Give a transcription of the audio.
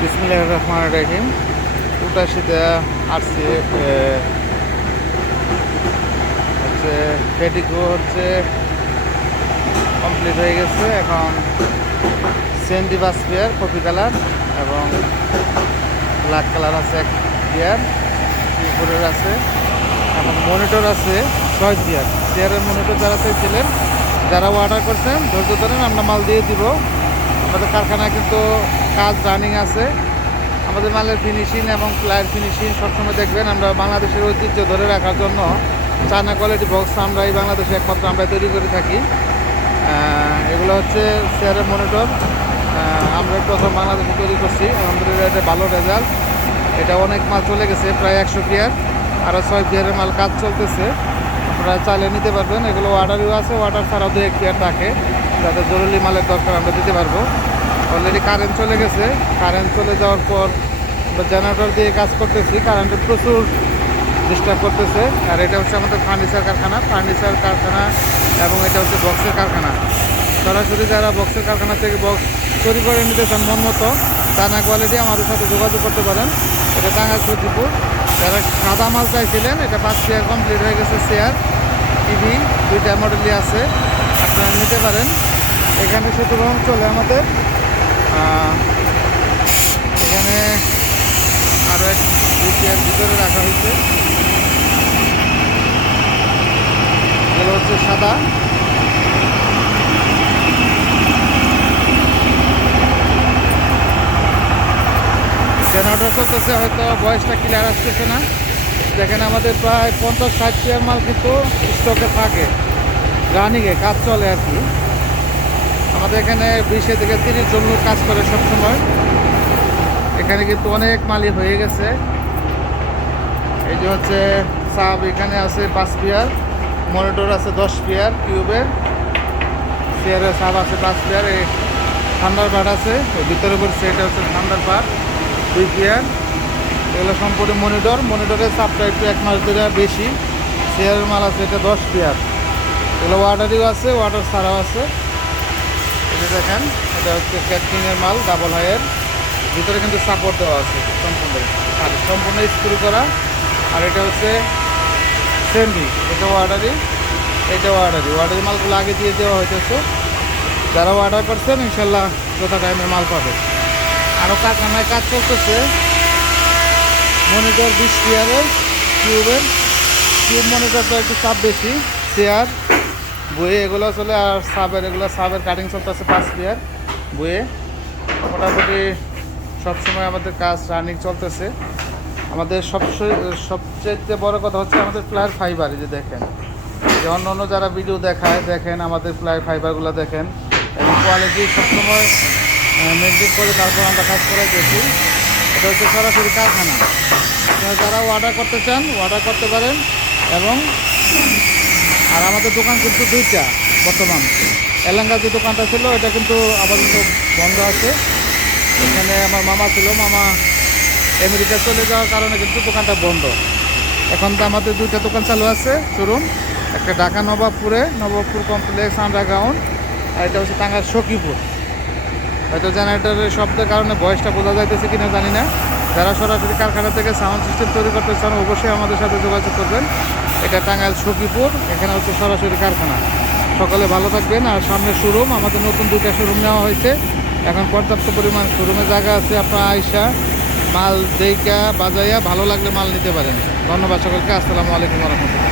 বিসমিল্লাহ রহমান রাহিম। উটাশিতে আসছে হচ্ছে ফেটিকো হচ্ছে কমপ্লিট হয়ে গেছে। এখন সেন্ডি বাস পেয়ার কপি কালার এবং ব্ল্যাক কালার আছে এক পেয়ার উপরের আছে এবং মনিটর আছে ছয় পেয়ার চেয়ারের মনিটর যারা চাইছিলেন, যারা অর্ডার করছেন, ধৈর্য ধরেন আমরা মাল দিয়ে দিব। আমাদের কারখানায় কিন্তু কাজ রানিং আছে। আমাদের মালের ফিনিশিং এবং প্লায়ের ফিনিশিং সবসময় দেখবেন, আমরা বাংলাদেশের ঐতিহ্য ধরে রাখার জন্য চায়না কোয়ালিটি বক্স আমরা এই বাংলাদেশে একমাত্র আমরা তৈরি করে থাকি। এগুলো হচ্ছে চেয়ারের মনিটর আমরা প্রথম বাংলাদেশে তৈরি করছি। আলহামদুলিল্লাহ, এটা ভালো রেজাল্ট এটা অনেক মাল চলে গেছে, প্রায় একশো পেয়ার। আরও ছয় পেয়ারের মাল কাজ চলতেছে। আপনারা চাইলে নিতে পারবেন। এগুলো অর্ডারও আছে অর্ডার ছাড়াও দু এক পেয়ার থাকে। যাদের জরুরি মালের দরকার আমরা দিতে পারব। অলরেডি কারেন্ট চলে গেছে। কারেন্ট চলে যাওয়ার পর জেনারেটর দিয়ে কাজ করতেছি। কারেন্টের প্রচুর ডিস্টার্ব করতেছে। আর এটা হচ্ছে আমাদের ফার্নিচার কারখানা। ফার্নিচার কারখানা এবং এটা হচ্ছে বক্সের কারখানা। সরাসরি যারা বক্সের কারখানা থেকে বক্স তৈরি করে নিতে চান মন মতো দানা কোয়ালিটি আমাদের সাথে যোগাযোগ করতে পারেন। এটা টাঙ্গা সজিপুর যারা সাদা মাল চাইছিলেন, এটা পাঁচ চেয়ার কমপ্লিট হয়ে গেছে চেয়ার টিভি দুইটা মডেলই আছে। আপনারা নিতে পারেন। এখানে শুধু রং চলে আমাদের এখানে আরও এক দুই চেয়ার ভিতরে রাখা হয়েছে। এগুলো হচ্ছে সাদা। জেনারেটর চলতেছে, হয়তো বয়সটা ক্লিয়ার আসতেছে না। দেখেন আমাদের প্রায় পঞ্চাশ ষাট চেয়ার মাল কিন্তু স্টকে থাকে। রানিংয়ে কাজ চলে আর কি। আমাদের এখানে বিশে থেকে তিরিশ জন লোক কাজ করে সবসময়। এখানে কিন্তু অনেক মালই হয়ে গেছে। এই যে হচ্ছে সাব এখানে আছে পাঁচ পিয়ার, মনিটর আছে দশ পিয়ার কিউবের চেয়ারের সাব আছে পাঁচ পিয়ার, এই ঠান্ডার পাট আছে। ভিতরে করছে এটা হচ্ছে ঠান্ডার পাট, দুই পিয়ার। এগুলো সম্পূর্ণ মনিটর। মনিটরের সাবটা একটু এক মাস ধরে বেশি। চেয়ারের মাল আছে এটা দশ পিয়ার। এগুলো ওয়াটারিও আছে ওয়াটার ছাড়াও আছে। দেখেন, এটা হচ্ছে ক্যাটরিংয়ের মাল ডাবল হাইয়ের ভিতরে কিন্তু সাপোর্ট দেওয়া আছে সম্পূর্ণ আর সম্পূর্ণ স্ক্রু করা, আর এটা হচ্ছে সেন্ডি এটা অর্ডারি এটা অর্ডারি অর্ডারি মালগুলো আগে দিয়ে দেওয়া হইতেছে। যারা অর্ডার করছেন, ইনশাল্লাহ যথা টাইমে মাল পাবে। আরও কারখানায় কাজ চলতেছে। মনিটর বিশ চেয়ারের কিউবের কিউব মনিটরটা একটু চাপ বেশি চেয়ার বইয়ে এগুলো চলে আর সাবের, এগুলো সাবের কাটিং চলতেছে পাঁচ চেয়ার বইয়ে। মোটামুটি সবসময় আমাদের কাজ রানিং চলতেছে। আমাদের সবচেয়ে সবচেয়ে বড় কথা হচ্ছে আমাদের প্লায়ার ফাইবার যে দেখেন। যে অন্য অন্য যারা ভিডিও দেখায়, দেখেন আমাদের প্লায়ার ফাইবারগুলো দেখেন। এবং কোয়ালিটি সবসময় মেনটেন করে তারপর আমরা কাজ করে দেখি এটা হচ্ছে সরাসরি কারখানা। যারা অর্ডার করতে চান অর্ডার করতে পারেন। এবং আর আমাদের দোকান কিন্তু দুইটা বর্তমান। এলাঙ্গা যে দোকানটা ছিল, এটা কিন্তু আপাতত বন্ধ আছে। এখানে আমার মামা ছিল, মামা আমেরিকা চলে যাওয়ার কারণে কিন্তু দোকানটা বন্ধ। এখন তো আমাদের দুইটা দোকান চালু আছে শোরুম একটা ঢাকা নবাবপুরে, নবাবপুর কমপ্লেক্স আন্ডারগ্রাউন্ড আর এটা হচ্ছে টাঙ্গার সখীপুর। হয়তো জেনারেটরের শব্দের কারণে বয়সটা বোঝা যাইতেছে কিনা জানি না। যারা সরাসরি কারখানা থেকে সাউন্ড সিস্টেম তৈরি করতে চান, অবশ্যই আমাদের সাথে যোগাযোগ করবেন। এটা টাঙ্গাইল সখীপুর, এখানে হচ্ছে সরাসরি কারখানা। সকালে ভালো থাকবেন আর সামনে শোরুম, আমাদের নতুন দুইটা শোরুম নেওয়া হয়েছে। এখন পর্যাপ্ত পরিমাণ শোরুমে জায়গা আছে আপনার আয়সা মাল দেইকা বাজাইয়া ভালো লাগলে মাল নিতে পারেন। ধন্যবাদ সকলকে, আসসালামু আলাইকুম রহমতুল্লাহ।